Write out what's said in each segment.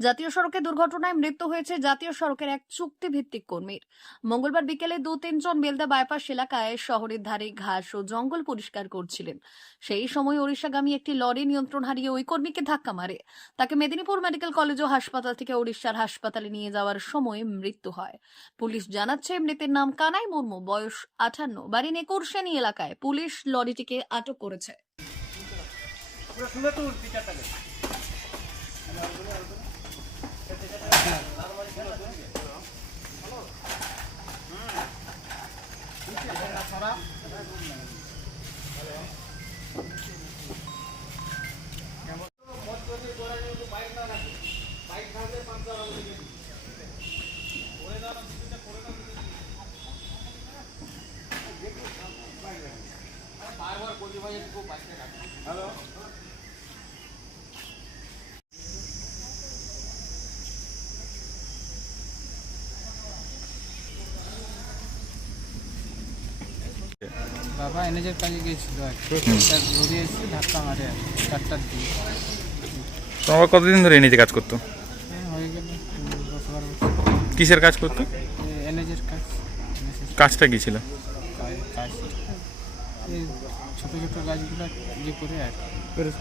জাতীয় সড়কে দুর্ঘটনায় মৃত্যু হয়েছে জাতীয় সড়কের এক চুক্তিভিত্তিক কর্মীর। মঙ্গলবার বিকেলে দু তিনজন বেলদা বাইপাস এলাকায় শহরের ধারে ঘাস ও জঙ্গল পরিষ্কার করছিলেন। সেই সময় ওড়িশাগামী একটি লরি নিয়ন্ত্রণ হারিয়ে ওই কর্মীকে ধাক্কা মারে। তাকে মেদিনীপুর মেডিকেল কলেজ ও হাসপাতাল থেকে ওড়িশার হাসপাতালে নিয়ে যাওয়ার সময় মৃত্যু হয়। পুলিশ জানাচ্ছে, মৃতের নাম কানাই মুর্মু, বয়স আটান্ন। বাড়ি নেকুরসেনী এলাকায় পুলিশ লরিটিকে আটক করেছে। বাবা এনএজের কাজে গিয়েছিল আর কি। এসে ধাক্কা মারে চারটার দিকে তোমার কতদিন ধরে নিজে কাজ করতো? কিসের কাজ করতো? এনএজের কাজ কাজটা কি ছিল? কাজ- ছোটো ছোটো গাছগুলো ইয়ে করে আর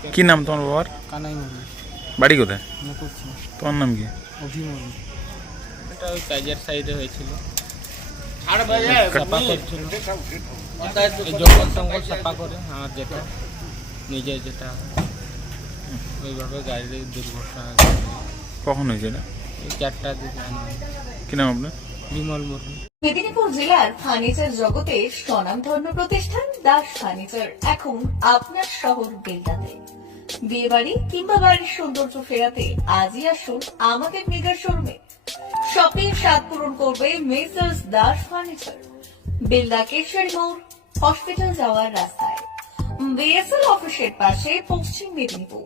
কি। কি নাম তোমার বাবার? কানাই বাড়ি কোথায়? না তোমার নাম কি? অভিমরু এটা ওই কাজের সাইডে হয়েছিল। সাফা করছিল জঙ্গল টঙ্গল সাফা করে আমার যেটা নিজে যেটা। ওইভাবে গাড়ির দুর্ঘটনা। কখন হয়েছে এটা? এই চারটা দিকে কি নাম আপনার? বিমল মুর্মু মেদিনীপুর জেলার ফার্নিচার জগতে স্বনামধন্য প্রতিষ্ঠান দাস ফার্নিচার এখন আপনার শহর বেলদাতে বিয়ে বাড়ি কিংবা বাড়ির সৌন্দর্য ফেরাতে আজই আসুন আমাদের মেগা শোরুমে। শপিং স্বাদ পূরণ করবে মেসার্স দাস ফার্নিচার। বেলদা কেশারি মোড়, হসপিটাল যাওয়ার রাস্তায়। বিএসএল অফিসের পাশে পশ্চিম মেদিনীপুর।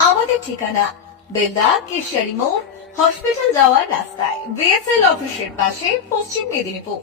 আমাদের ঠিকানা বেলদা কেশিয়ারি মোড় হসপিটাল যাওয়ার রাস্তায় বিএসএল অফিসের পাশে পশ্চিম মেদিনীপুর।